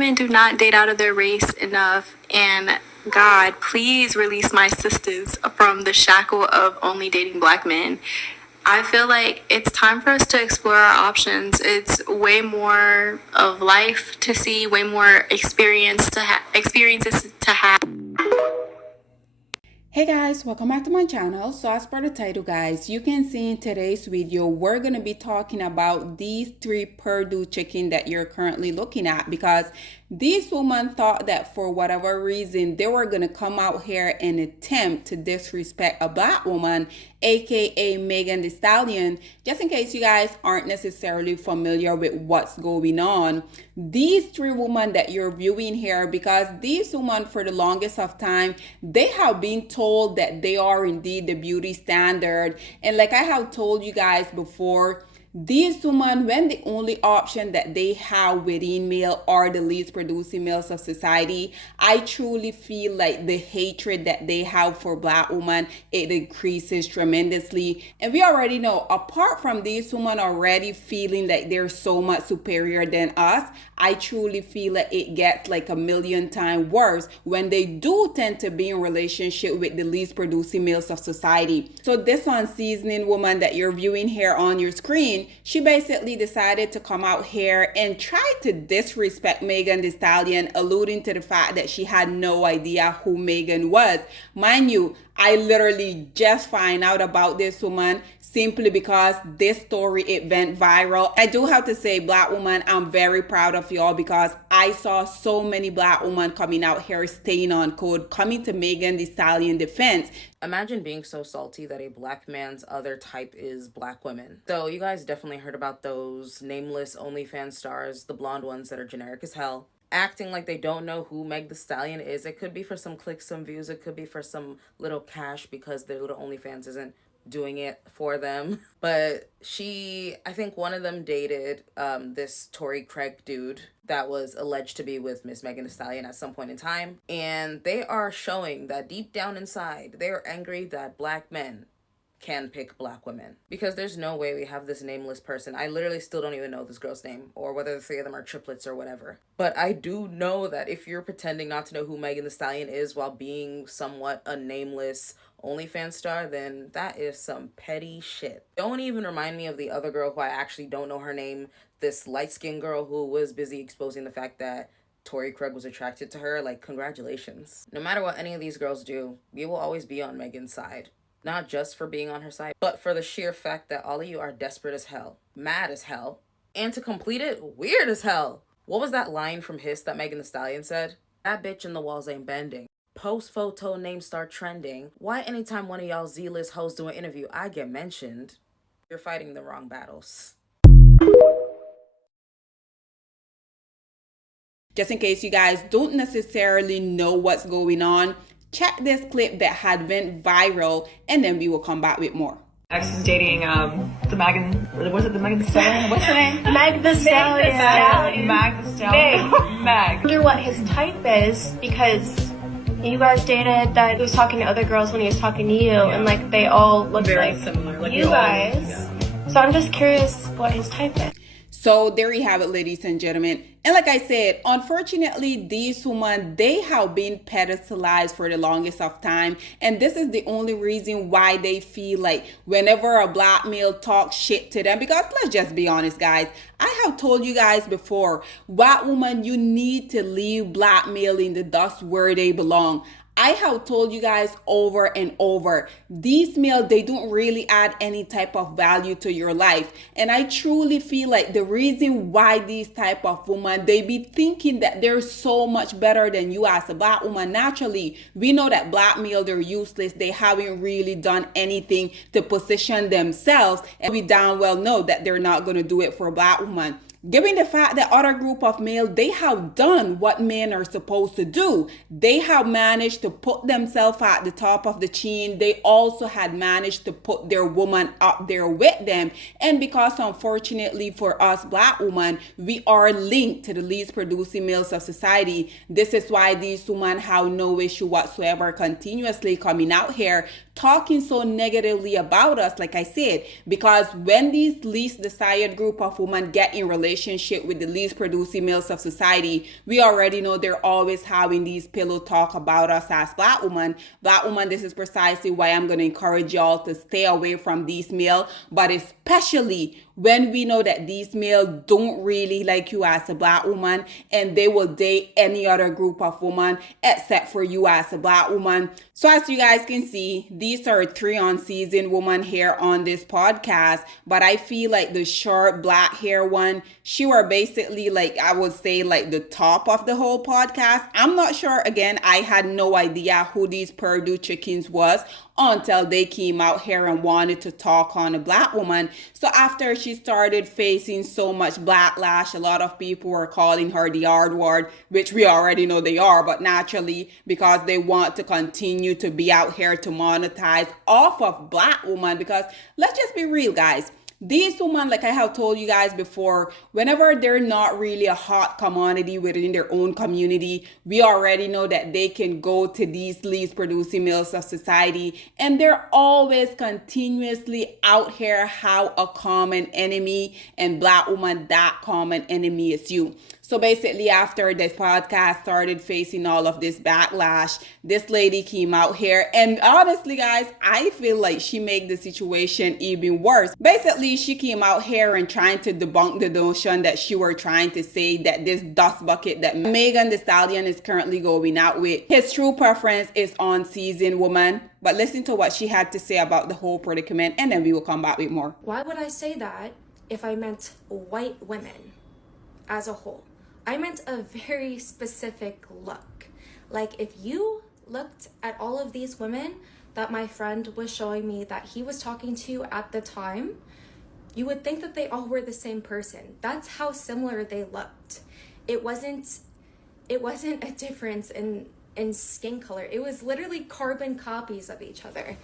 women do not date out of their race enough, and God, please release my sisters from the shackle of only dating black men. I feel like it's time for us to explore our options. It's way more of life to see, way more experiences to have. Hey guys, welcome back to my channel. So as per the title guys, you can see in today's video we're going to be talking about these three Purdue chicken that you're currently looking at, because these women thought that for whatever reason they were going to come out here and attempt to disrespect a black woman, aka Megan Thee Stallion. Just in case you guys aren't necessarily familiar with what's going on, these three women that you're viewing here, because these women for the longest of time they have been told that they are indeed the beauty standard, and like I have told you guys before, these women, when the only option that they have within male are the least producing males of society, I truly feel like the hatred that they have for black women, it increases tremendously. And we already know, apart from these women already feeling like they're so much superior than us, I truly feel like it gets like a million times worse when they do tend to be in relationship with the least producing males of society. So this unseasoning woman that you're viewing here on your screen, she basically decided to come out here and try to disrespect Megan Thee Stallion, alluding to the fact that she had no idea who Megan was. Mind you, I literally just find out about this woman simply because this story, it went viral. I do have to say, black woman, I'm very proud of y'all, because I saw so many black women coming out here staying on code, coming to Megan Thee Stallion defense. Imagine being so salty that a black man's other type is black women. So you guys definitely heard about those nameless OnlyFans stars, the blonde ones that are generic as hell, acting like they don't know who Meg Thee Stallion is. It could be for some clicks, some views. It could be for some little cash because their little OnlyFans isn't doing it for them. But I think one of them dated this Tory Craig dude that was alleged to be with Miss Megan Thee Stallion at some point in time. And they are showing that deep down inside, they are angry that black men can pick black women, because there's no way we have this nameless person. I literally still don't even know this girl's name, or whether the three of them are triplets or whatever. But I do know that if you're pretending not to know who Megan Thee Stallion is while being somewhat a nameless OnlyFans star, then that is some petty shit. Don't even remind me of the other girl who I actually don't know her name, this light-skinned girl who was busy exposing the fact that Tory Craig was attracted to her. Like, congratulations. No matter what any of these girls do, we will always be on Megan's side. Not just for being on her side, but for the sheer fact that all of you are desperate as hell, mad as hell, and to complete it, weird as hell. What was that line from Hiss that Megan Thee Stallion said? That bitch in the walls ain't bending. Post photo names start trending. Why anytime one of y'all Z-list hosts do an interview, I get mentioned? You're fighting the wrong battles. Just in case you guys don't necessarily know what's going on, check this clip that had went viral, and then we will come back with more. Ex is dating the Megan, was it the Megan Thee Stallion? What's her name? Meg the Stallion. Meg the Stallion. Meg. I wonder what his type is, because you guys dated that he was talking to other girls when he was talking to you, and like they all look very like similar, like you guys. So I'm just curious what his type is. So there you have it, ladies and gentlemen. And like I said, unfortunately, these women, they have been pedestalized for the longest of time. And this is the only reason why they feel like whenever a black male talks shit to them, because let's just be honest, guys, I have told you guys before, white woman, you need to leave black male in the dust where they belong. I have told you guys over and over, these males, they don't really add any type of value to your life. And I truly feel like the reason why these type of women, they be thinking that they're so much better than you as a black woman. Naturally, we know that black males, they're useless. They haven't really done anything to position themselves. And we damn well know that they're not going to do it for a black woman. Given the fact that other group of males, they have done what men are supposed to do. They have managed to put themselves at the top of the chain. They also had managed to put their woman up there with them. And because unfortunately for us black women, we are linked to the least producing males of society. This is why these women have no issue whatsoever continuously coming out here talking so negatively about us, like I said, because when these least desired group of women get in relationship with the least producing males of society, we already know they're always having these pillow talk about us as black women. Black woman, this is precisely why I'm going to encourage y'all to stay away from these male, but especially when we know that these males don't really like you as a black woman and they will date any other group of women except for you as a black woman. So as you guys can see, these are 3 unseasoned women here on this podcast, but I feel like the short black hair one, she were basically like, I would say like the top of the whole podcast. I'm not sure. Again, I had no idea who these Purdue chickens was until they came out here and wanted to talk on a black woman. So after she started facing so much backlash, a lot of people were calling her the R word, which we already know they are, but naturally, because they want to continue to be out here to monetize off of black women. Because let's just be real, guys. These women, like I have told you guys before, whenever they're not really a hot commodity within their own community, we already know that they can go to these least producing males of society, and they're always continuously out here how a common enemy, and black woman, that common enemy is you. So basically, after this podcast started facing all of this backlash, this lady came out here, and honestly, guys, I feel like she made the situation even worse. Basically, she came out here and trying to debunk the notion that she were trying to say that this dust bucket that Megan Thee Stallion is currently going out with, his true preference is unseasoned woman. But listen to what she had to say about the whole predicament, and then we will come back with more. Why would I say that if I meant white women as a whole? I meant a very specific look. Like, if you looked at all of these women that my friend was showing me that he was talking to at the time, you would think that they all were the same person. That's how similar they looked. It wasn't a difference in skin color. It was literally carbon copies of each other.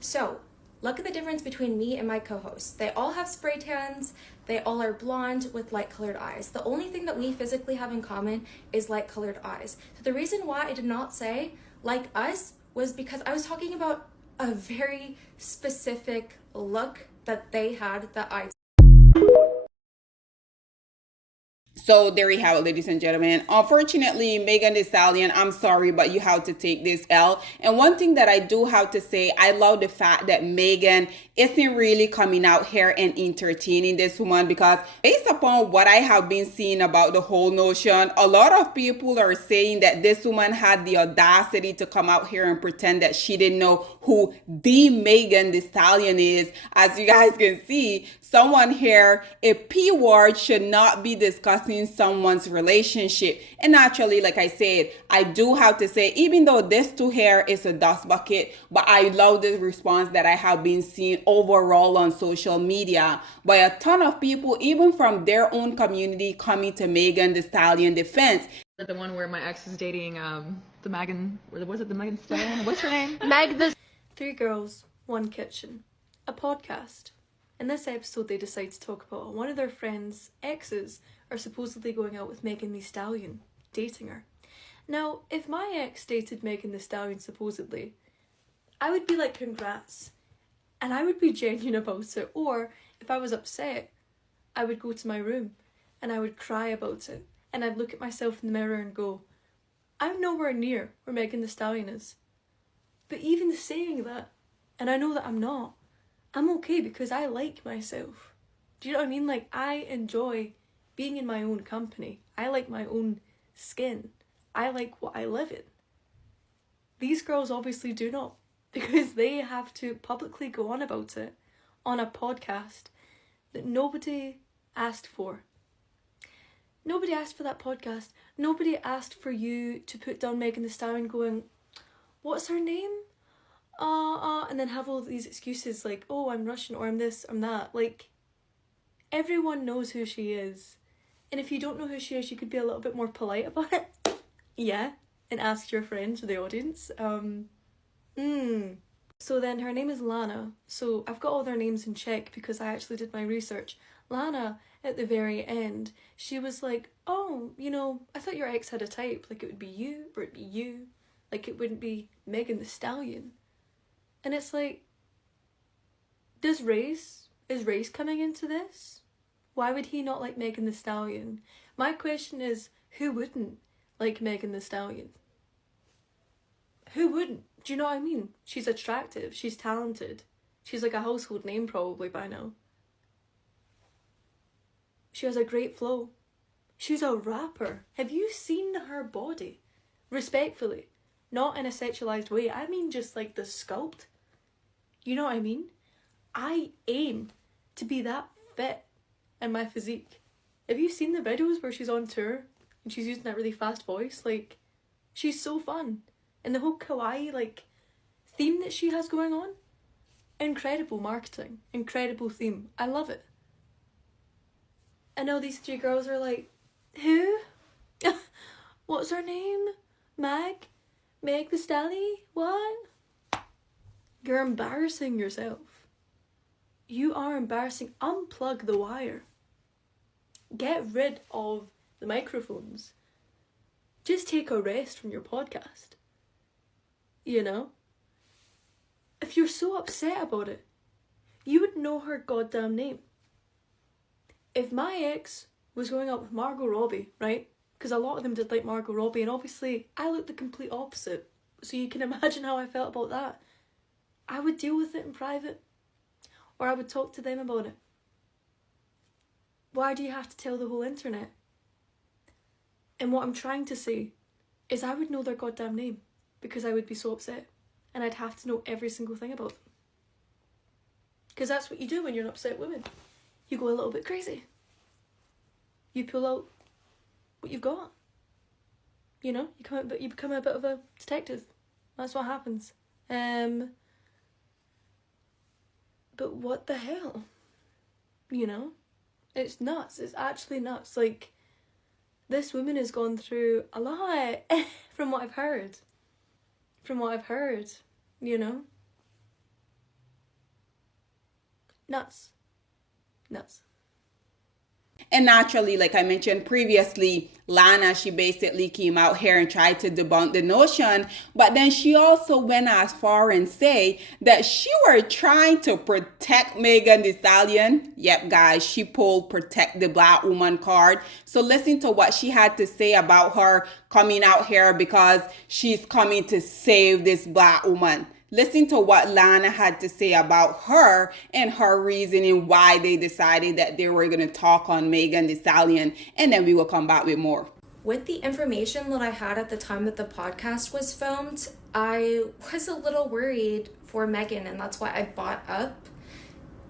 So look at the difference between me and my co-hosts. They all have spray tans. They all are blonde with light colored eyes. The only thing that we physically have in common is light colored eyes. So the reason why I did not say like us was because I was talking about a very specific look that they had that I. So there you have it, ladies and gentlemen. Unfortunately, Megan Thee Stallion, I'm sorry, but you have to take this L. And one thing that I do have to say, I love the fact that Megan isn't really coming out here and entertaining this woman, because based upon what I have been seeing about the whole notion, a lot of people are saying that this woman had the audacity to come out here and pretend that she didn't know who the Megan Thee Stallion is. As you guys can see, someone here, a P word should not be discussing someone's relationship. And naturally, like I said, I do have to say, even though this to her is a dust bucket, but I love the response that I have been seeing overall on social media by a ton of people, even from their own community, coming to Megan Thee Stallion defense. The one where my ex is dating the Megan, was it the Megan Stallion? What's her name? Meg the 3 girls, 1 kitchen, a podcast. In this episode, they decide to talk about one of their friends' exes are supposedly going out with Megan Thee Stallion, dating her. Now, if my ex dated Megan Thee Stallion supposedly, I would be like, congrats. And I would be genuine about it. Or if I was upset, I would go to my room and I would cry about it. And I'd look at myself in the mirror and go, I'm nowhere near where Megan Thee Stallion is. But even saying that, and I know that I'm not, I'm okay because I like myself. Do you know what I mean? Like, I enjoy being in my own company. I like my own skin. I like what I live in. These girls obviously do not, because they have to publicly go on about it on a podcast that nobody asked for. Nobody asked for that podcast. Nobody asked for you to put down Megan Thee Stallion going, what's her name? And then have all these excuses like, oh, I'm Russian, or I'm this, I'm that. Like, everyone knows who she is. And if you don't know who she is, you could be a little bit more polite about it. Yeah. And ask your friends or the audience. So then her name is Lana. So I've got all their names in check because I actually did my research. Lana, at the very end, she was like, oh, you know, I thought your ex had a type. Like, it would be you, or it'd be you. Like, it wouldn't be Megan Thee Stallion. And it's like, is Race coming into this? Why would he not like Megan Thee Stallion? My question is, who wouldn't like Megan Thee Stallion? Who wouldn't? Do you know what I mean? She's attractive, she's talented. She's like a household name probably by now. She has a great flow. She's a rapper. Have you seen her body? Respectfully. Not in a sexualized way. I mean just like the sculpt. You know what I mean? I aim to be that fit in my physique. Have you seen the videos where she's on tour and she's using that really fast voice? Like, she's so fun. And the whole kawaii, like, theme that she has going on, incredible marketing, incredible theme. I love it. I know these three girls are like, who? What's her name? Meg the Stallion? What? You're embarrassing yourself. You are embarrassing. Unplug the wire. Get rid of the microphones. Just take a rest from your podcast. You know? If you're so upset about it, you would know her goddamn name. If my ex was going out with Margot Robbie, right? Because a lot of them did like Margot Robbie, and obviously I looked the complete opposite. So you can imagine how I felt about that. I would deal with it in private. Or I would talk to them about it. Why do you have to tell the whole internet? And what I'm trying to say is I would know their goddamn name because I would be so upset. And I'd have to know every single thing about them. Because that's what you do when you're an upset woman. You go a little bit crazy. You pull out what you've got. You know, you become a bit of a detective. That's what happens. But what the hell? You know? It's nuts. It's actually nuts. Like, this woman has gone through a lot from what I've heard. You know? Nuts. And naturally, like I mentioned previously, Lana, she basically came out here and tried to debunk the notion, but then she also went as far and say that she were trying to protect Megan Thee Stallion. Yep, guys, she pulled protect the black woman card. So listen to what she had to say about her coming out here because she's coming to save this black woman. Listen to what Lana had to say about her and her reasoning why they decided that they were going to talk on Megan Thee Stallion, and then we will come back with more. With the information that I had at the time that the podcast was filmed, I was a little worried for Megan, and that's why I brought up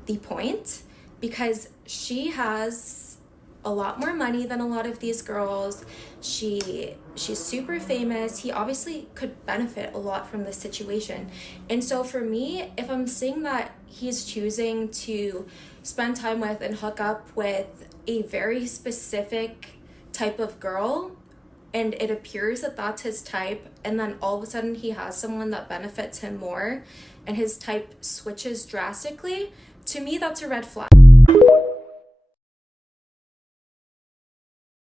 the point, because she has a lot more money than a lot of these girls. She's super famous. He obviously could benefit a lot from this situation. And so for me, if I'm seeing that he's choosing to spend time with and hook up with a very specific type of girl, and it appears that that's his type, and then all of a sudden he has someone that benefits him more, and his type switches drastically, to me that's a red flag.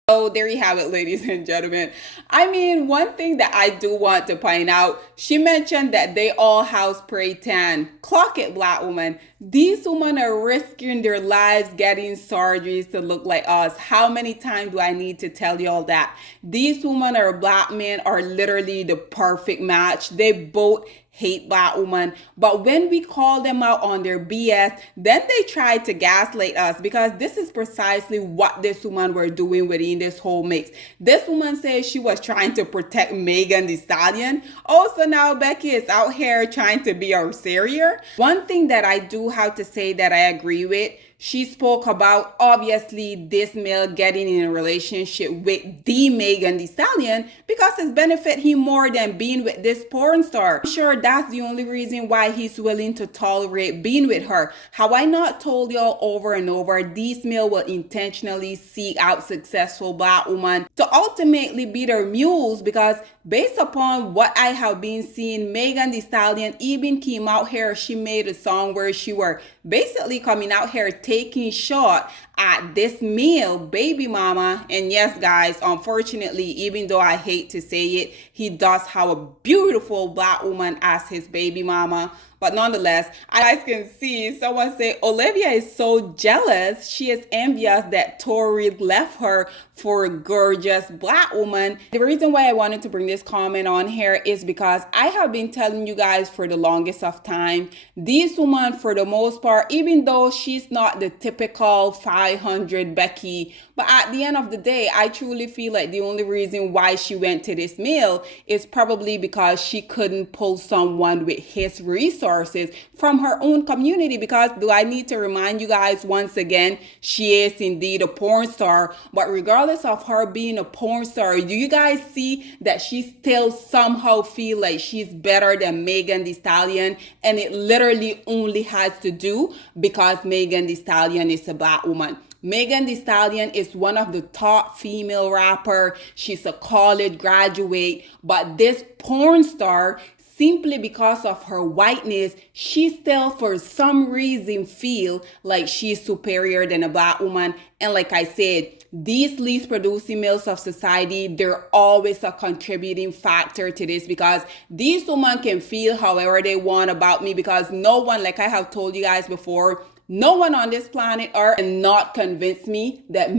So there you have it, ladies and gentlemen. I mean, one thing that I do want to point out, she mentioned that they all house pray tan. Clock it, black woman. These women are risking their lives getting surgeries to look like us. How many times do I need to tell y'all that? These women or black men are literally the perfect match. They both hate black women, but when we call them out on their BS, then they try to gaslight us, because this is precisely what this woman were doing within this whole mix. This woman says she was trying to protect Megan Thee Stallion. Also now Becky is out here trying to be our savior. One thing that I do have to say that I agree with, she spoke about obviously this male getting in a relationship with the Megan Thee Stallion because it's benefit him more than being with this porn star. I'm sure that's the only reason why he's willing to tolerate being with her. Have I not told y'all over and over, these male will intentionally seek out successful black women to ultimately be their mules? Because based upon what I have been seeing, Megan Thee Stallion even came out here, she made a song where she were basically coming out here taking shot at this male baby mama. And yes, guys, unfortunately, even though I hate to say it, he does have a beautiful black woman as his baby mama. But nonetheless, as you guys can see, someone say Olivia is so jealous. She is envious that Tori left her for a gorgeous black woman. The reason why I wanted to bring this comment on here is because I have been telling you guys for the longest of time, this woman, for the most part, even though she's not the typical 500 Becky, but at the end of the day, I truly feel like the only reason why she went to this mill is probably because she couldn't pull someone with his resources from her own community. Because do I need to remind you guys once again, she is indeed a porn star. But regardless of her being a porn star, do you guys see that she still somehow feel like she's better than Megan Thee Stallion? And it literally only has to do because Megan Thee Stallion is a black woman. Megan Thee Stallion is one of the top female rapper. She's a college graduate, but this porn star, simply because of her whiteness, she still for some reason feel like she's superior than a black woman. And like I said, these least producing males of society, they're always a contributing factor to this, because these women can feel however they want about me, because no one, like I have told you guys before, no one on this planet Earth can not convince me that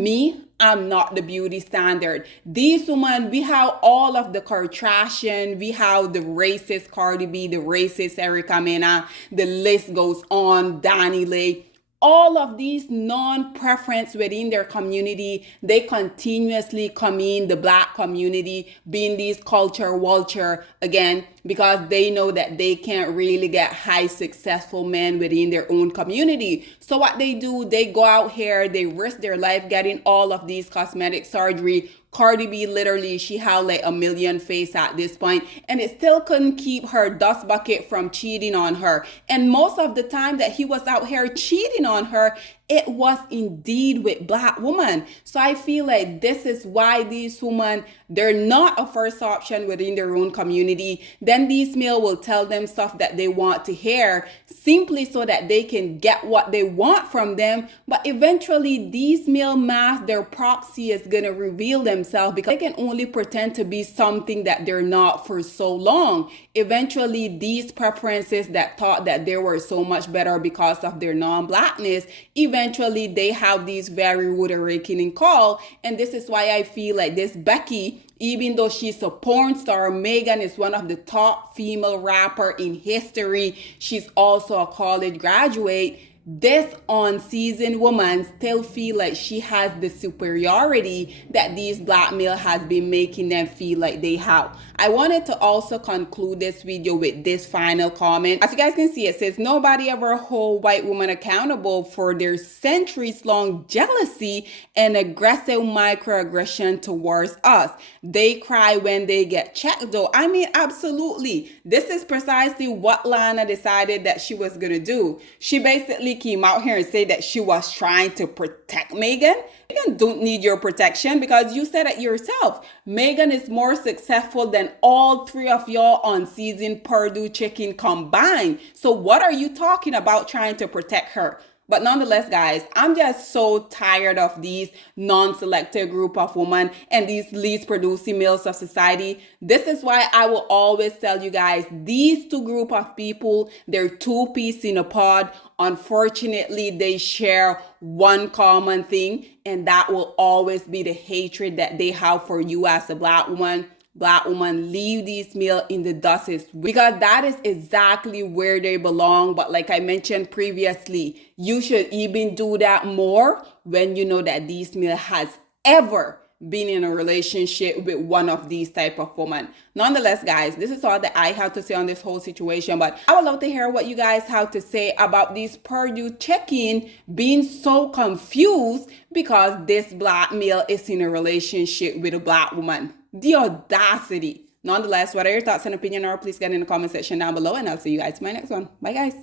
I'm not the beauty standard. These women, we have all of the Kardashian, we have the racist Cardi B, the racist Erica Mena, the list goes on, Danny Lay. All of these non-preference within their community, they continuously come in the black community, being these culture vulture again, because they know that they can't really get high successful men within their own community. So what they do, they go out here, they risk their life getting all of these cosmetic surgery. Cardi B, literally, she had like 1 million face at this point, and it still couldn't keep her dust bucket from cheating on her. And most of the time that he was out here cheating on her, it was indeed with black women. So I feel like this is why these women, they're not a first option within their own community. Then these male will tell them stuff that they want to hear simply so that they can get what they want from them. But eventually these male mask, their proxy is going to reveal themselves, because they can only pretend to be something that they're not for so long. Eventually these preferences that thought that they were so much better because of their non-blackness, eventually they have these very rude awakening call. And this is why I feel like this Becky, even though she's a porn star, Megan is one of the top female rapper in history. She's also a college graduate. This unseasoned woman still feel like she has the superiority that these black male has been making them feel like they have. I wanted to also conclude this video with this final comment. As you guys can see, it says, nobody ever hold white women accountable for their centuries-long jealousy and aggressive microaggression towards us. They cry when they get checked though. I mean, absolutely. This is precisely what Lana decided that she was going to do. She basically came out here and said that she was trying to protect Megan. Megan don't need your protection, because you said it yourself. Megan is more successful than all three of y'all unseasoned Purdue chicken combined. So what are you talking about trying to protect her? But nonetheless, guys, I'm just so tired of these non-selected group of women and these least producing males of society. This is why I will always tell you guys, these two group of people, they're two peas in a pod. Unfortunately, they share one common thing, and that will always be the hatred that they have for you as a black woman. Black woman, leave these male in the dust, because that is exactly where they belong. But like I mentioned previously, you should even do that more when you know that these male has ever been in a relationship with one of these type of women. Nonetheless, guys, this is all that I have to say on this whole situation, but I would love to hear what you guys have to say about these Purdue check-in being so confused because this black male is in a relationship with a black woman. The audacity. Nonetheless, what are your thoughts and opinion, or please get in the comment section down below, and I'll see you guys in my next one. Bye, guys.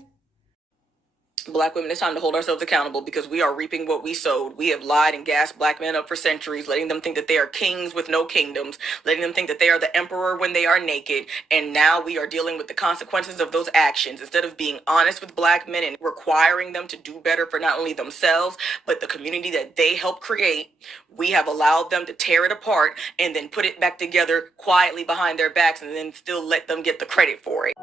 Black women, it's time to hold ourselves accountable because we are reaping what we sowed. We have lied and gassed black men up for centuries, letting them think that they are kings with no kingdoms, letting them think that they are the emperor when they are naked. And now we are dealing with the consequences of those actions. Instead of being honest with black men and requiring them to do better for not only themselves, but the community that they helped create, we have allowed them to tear it apart and then put it back together quietly behind their backs and then still let them get the credit for it.